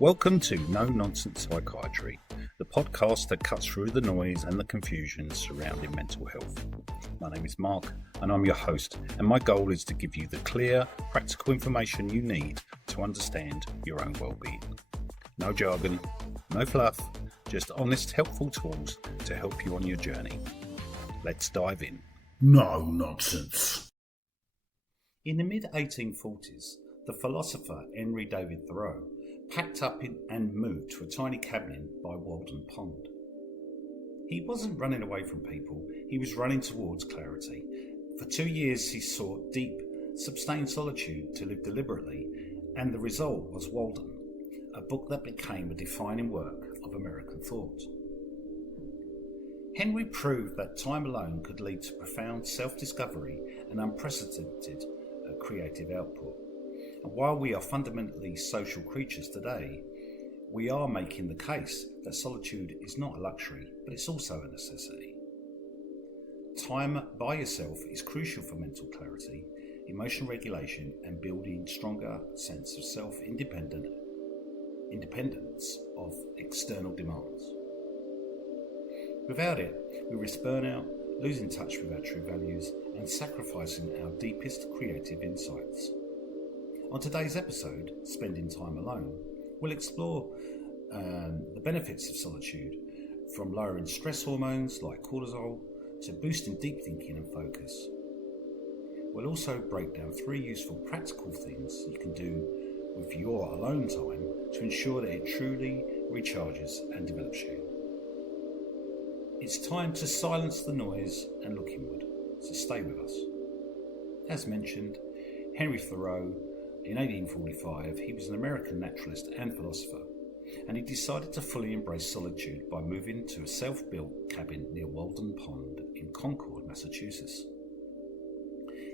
Welcome to No Nonsense Psychiatry, the podcast that cuts through the noise and the confusion surrounding mental health. My name is Mark and I'm your host, and my goal is to give you the clear, practical information you need to understand your own well-being. No jargon, no fluff, just honest, helpful tools to help you on your journey. Let's dive in. No nonsense. In the mid-1840s, the philosopher Henry David Thoreau packed up and moved to a tiny cabin by Walden Pond. He wasn't running away from people, he was running towards clarity. For 2 years he sought deep, sustained solitude to live deliberately, and the result was Walden, a book that became a defining work of American thought. Henry proved that time alone could lead to profound self-discovery and unprecedented creative output. And while we are fundamentally social creatures today, we are making the case that solitude is not a luxury, but it's also a necessity. Time by yourself is crucial for mental clarity, emotional regulation, and building stronger sense of self-independence of external demands. Without it, we risk burnout, losing touch with our true values, and sacrificing our deepest creative insights. On today's episode, Spending Time Alone, we'll explore the benefits of solitude, from lowering stress hormones like cortisol to boosting deep thinking and focus. We'll also break down 3 useful practical things you can do with your alone time to ensure that it truly recharges and develops you. It's time to silence the noise and look inward, so stay with us. As mentioned, Henry Thoreau, in 1845, he was an American naturalist and philosopher, and he decided to fully embrace solitude by moving to a self-built cabin near Walden Pond in Concord, Massachusetts.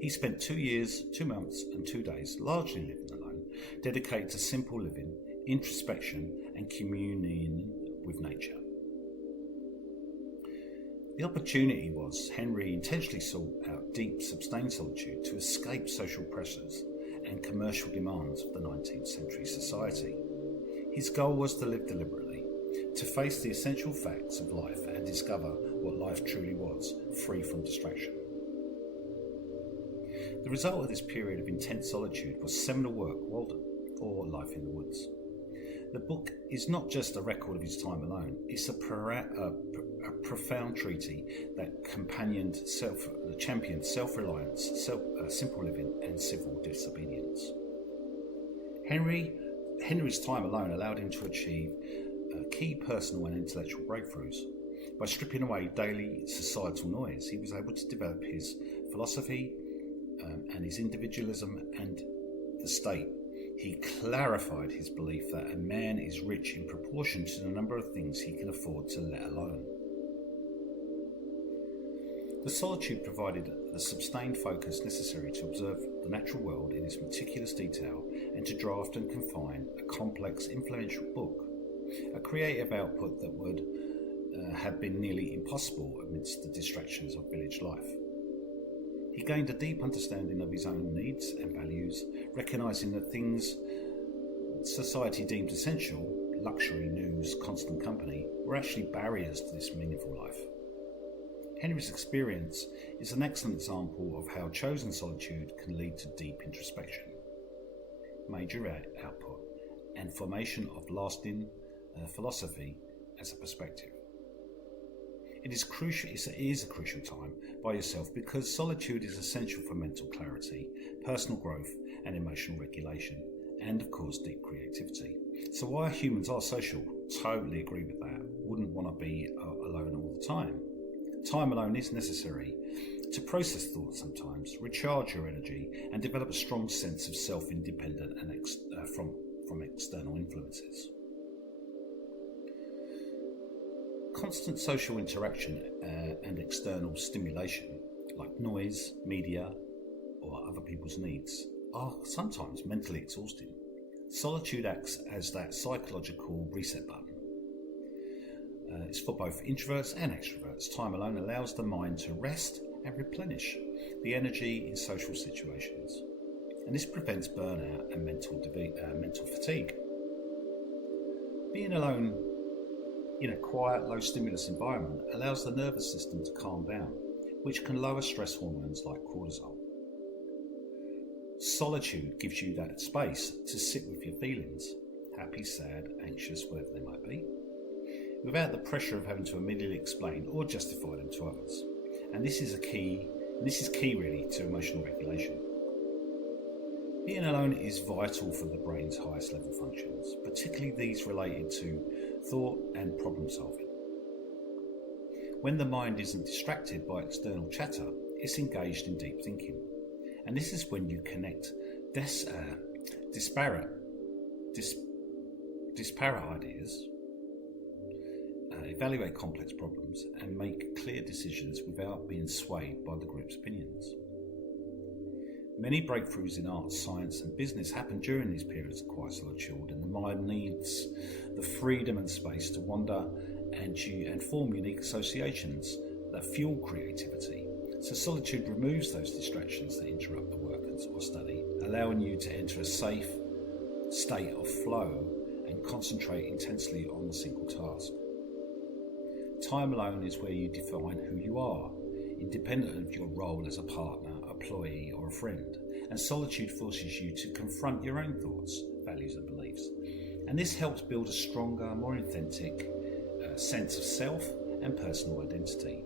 He spent 2 years, 2 months and 2 days largely living alone, dedicated to simple living, introspection and communion with nature. The opportunity was Henry intentionally sought out deep, sustained solitude to escape social pressures and commercial demands of the 19th century society. His goal was to live deliberately, to face the essential facts of life and discover what life truly was, free from distraction. The result of this period of intense solitude was seminal work, Walden, or Life in the Woods. The book is not just a record of his time alone, it's a profound treatise that championed self-reliance, simple living and civil disobedience. Henry's time alone allowed him to achieve key personal and intellectual breakthroughs. By stripping away daily societal noise, he was able to develop his philosophy and his individualism and the state. He clarified his belief that a man is rich in proportion to the number of things he can afford to let alone. The solitude provided the sustained focus necessary to observe the natural world in its meticulous detail and to draft and confine a complex, influential book, a creative output that would have been nearly impossible amidst the distractions of village life. He gained a deep understanding of his own needs and values, recognising that things society deemed essential, luxury, news, constant company, were actually barriers to this meaningful life. Henry's experience is an excellent example of how chosen solitude can lead to deep introspection, major output, and formation of lasting philosophy as a perspective. It is a crucial time by yourself because solitude is essential for mental clarity, personal growth and emotional regulation, and of course deep creativity. So while humans are social, totally agree with that, wouldn't want to be alone all the time. Time alone is necessary to process thoughts sometimes, recharge your energy and develop a strong sense of self-independent and from external influences. Constant social interaction and external stimulation, like noise, media, or other people's needs, are sometimes mentally exhausting. Solitude acts as that psychological reset button. It's for both introverts and extroverts. Time alone allows the mind to rest and replenish the energy in social situations, and this prevents burnout and mental fatigue. Being alone in a quiet, low stimulus environment allows the nervous system to calm down, which can lower stress hormones like cortisol. Solitude gives you that space to sit with your feelings, happy, sad, anxious, whatever they might be, without the pressure of having to immediately explain or justify them to others. And this is key really to emotional regulation. Being alone is vital for the brain's highest level functions, particularly these related to thought and problem solving. When the mind isn't distracted by external chatter, it's engaged in deep thinking. And this is when you connect disparate ideas, evaluate complex problems, and make clear decisions without being swayed by the group's opinions. Many breakthroughs in art, science, and business happen during these periods of quiet solitude, and the mind needs the freedom and space to wander and form unique associations that fuel creativity. So solitude removes those distractions that interrupt the work or study, allowing you to enter a safe state of flow and concentrate intensely on a single task. Time alone is where you define who you are, independent of your role as a partner, employee, or a friend. And solitude forces you to confront your own thoughts, values, and beliefs. And this helps build a stronger, more authentic sense of self and personal identity.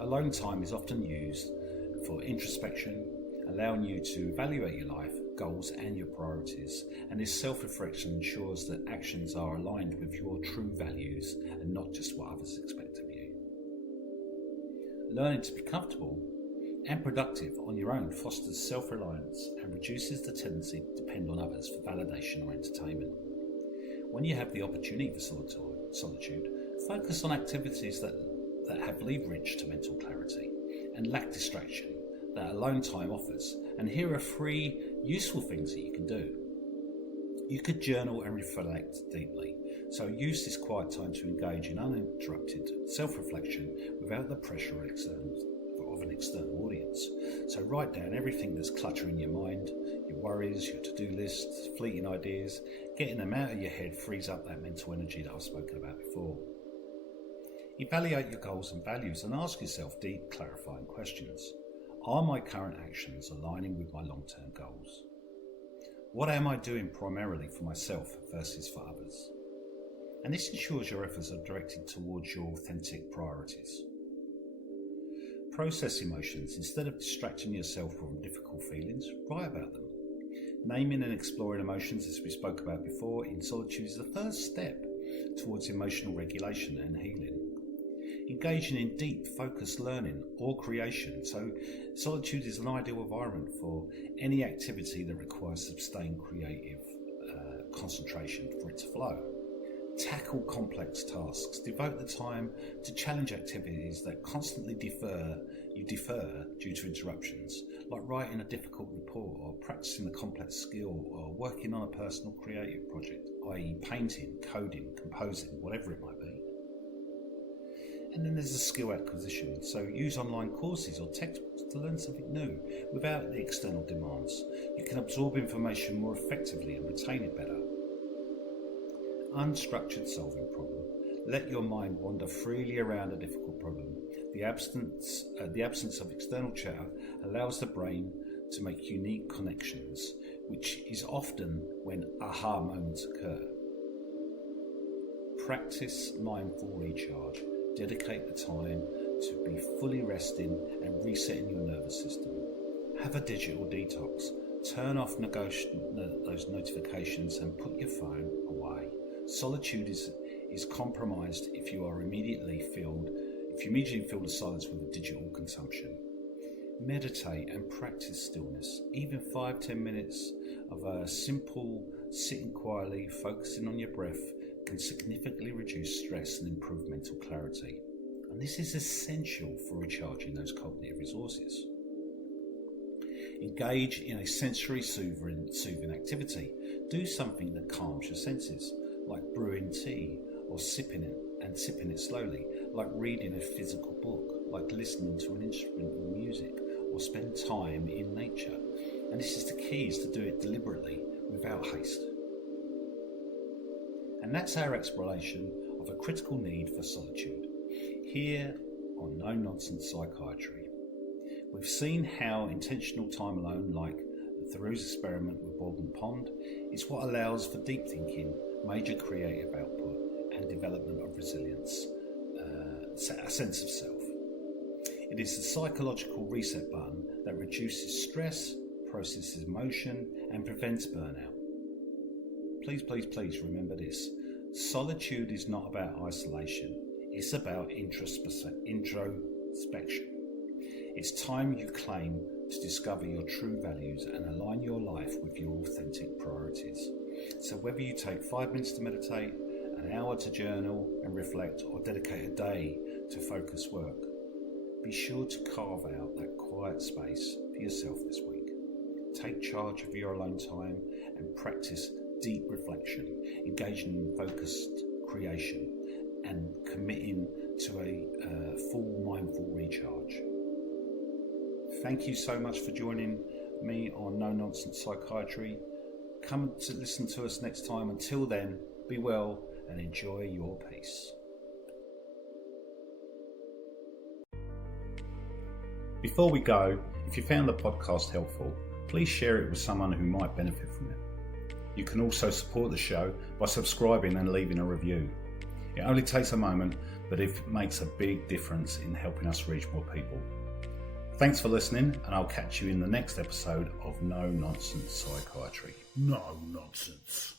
Alone time is often used for introspection, allowing you to evaluate your life, goals, and your priorities. And this self-reflection ensures that actions are aligned with your true values and not just what others expect of you. Learning to be comfortable and productive on your own fosters self-reliance and reduces the tendency to depend on others for validation or entertainment. When you have the opportunity for solitude, focus on activities that have leverage to mental clarity and lack distraction that alone time offers. And here are 3 useful things that you can do. You could journal and reflect deeply. So use this quiet time to engage in uninterrupted self-reflection without the pressure of an external audience. So write down everything that's cluttering your mind, your worries, your to-do lists, fleeting ideas. Getting them out of your head frees up that mental energy that I've spoken about before. Evaluate your goals and values and ask yourself deep, clarifying questions. Are my current actions aligning with my long-term goals? What am I doing primarily for myself versus for others? And this ensures your efforts are directed towards your authentic priorities. Process emotions. Instead of distracting yourself from difficult feelings, write about them. Naming and exploring emotions, as we spoke about before, in solitude is the first step towards emotional regulation and healing. Engaging in deep, focused learning or creation. So solitude is an ideal environment for any activity that requires sustained creative concentration for it to flow. Tackle complex tasks. Devote the time to challenge activities that constantly defer due to interruptions, like writing a difficult report or practicing a complex skill or working on a personal creative project, i.e. painting, coding, composing, whatever it might be. And then there's the skill acquisition. So use online courses or textbooks to learn something new without the external demands. You can absorb information more effectively and retain it better. Unstructured solving problem. Let your mind wander freely around a difficult problem. The absence of external chatter allows the brain to make unique connections, which is often when aha moments occur. Practice mindful recharge. Dedicate the time to be fully resting and resetting your nervous system. Have a digital detox. Turn off those notifications and put your phone away. Solitude is compromised if you immediately feel the silence with a digital consumption. Meditate and practice stillness. Even 5-10 minutes of a simple sitting quietly, focusing on your breath, can significantly reduce stress and improve mental clarity. And this is essential for recharging those cognitive resources. Engage in a sensory soothing activity. Do something that calms your senses, like brewing tea or sipping it slowly, like reading a physical book, like listening to an instrumental music, or spend time in nature. And this is the key, is to do it deliberately, without haste. And And that's our exploration of a critical need for solitude, here on No Nonsense Psychiatry. We've seen how intentional time alone, like Thoreau's experiment with Walden Pond, is what allows for deep thinking, major creative output, and development of resilience, a sense of self. It is the psychological reset button that reduces stress, processes emotion, and prevents burnout. Please remember this. Solitude is not about isolation. It's about introspection. It's time you claim to discover your true values and align your life with your authentic priorities. So whether you take 5 minutes to meditate, an hour to journal and reflect, or dedicate a day to focus work, be sure to carve out that quiet space for yourself this week. Take charge of your alone time and practice deep reflection, engaging in focused creation, and committing to a full mindful recharge. Thank you so much for joining me on No Nonsense Psychiatry. Come to listen to us next time. Until then, be well and enjoy your peace. Before we go, if you found the podcast helpful, please share it with someone who might benefit from it. You can also support the show by subscribing and leaving a review. It only takes a moment, but it makes a big difference in helping us reach more people. Thanks for listening, and I'll catch you in the next episode of No Nonsense Psychiatry. No nonsense.